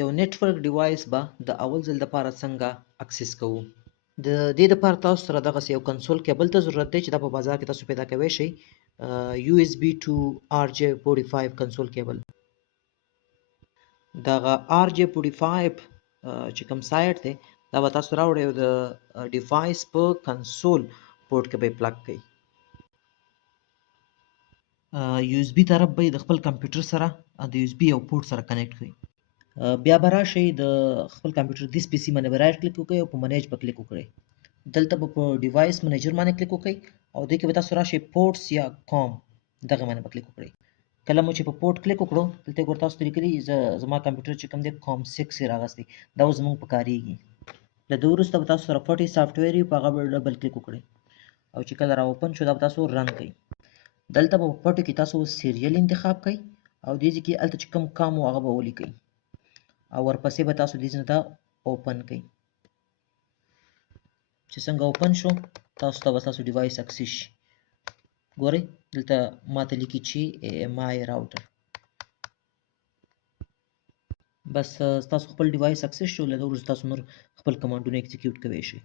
یو نتورک ډیوایس به د اول ځل لپاره څنګه اکسس کوو. د دې لپاره تاسو سره دغسې یو کنسول کیبل ته ضرورت دی چې دا په بازار کې تاسو پیدا کوی شئ. USB to RJ45 کنسول کیبل. دغه RJ45 چې کوم سایټ دی دا به تاسو راوړئ او د ډیوایس په کنسول پورټ کې به یې پلګ کړئ. USB طرف به یې د خپل کمپیوټر سره د USB یو پورټ سره کنیکټ کړئ. بیا به راشئ د خپل کمپیوټر دیس PC باندې به رایټ کلیک وکړئ او په منیج به کلیک وکړئ. دلته به په ډیوایس منیجر باندې کلیک وکړئ او دې کې به تاسو راشئ پورټس یا کوم دغه باندې به کلیک وکړئ. کله مو چې په پورټ کلیک وکړو دلته ورته تاسو ته لیکلي زما کمپیوټر چې کوم دی کوم 6 یې راغستی دا اوس زموږ په کارېږي. له دې وروسته به تاسو سره پټي سافټویر وي په هغه به ډبل کلیک وکړئ او چې کله را اوپن شو دا به تاسو رن کړئ. دلته به په پټو کې تاسو سیریل انتخاب کړئ او دې ځای کې هلته چې کوم کام و هغه به ولیکئ او ورپسې به تاسو دې ځای ته اوپن کړئ. چې څنګه اوپن شو تاسو ته به ستاسو ډیوایس اکسس شي. ګورئ دلته ماته لیکي چې AMI راوټر. بس ستاسو خپل ډیوایس اکسس شو. له دې وروسته تاسو نور خپل کمانډونه اکزیکیوټ کولی شئ.